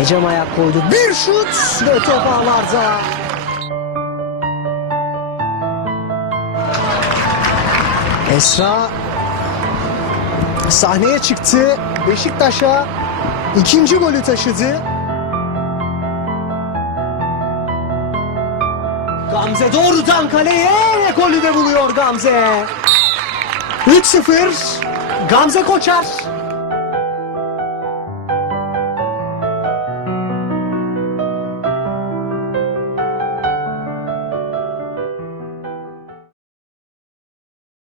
Ecem ayak koydu. Bir şut ve top ağlarda. Esra sahneye çıktı. Beşiktaş'a ikinci golü taşıdı. Gamze doğrudan kaleye golü de buluyor Gamze. 3-0 Gamze Koçar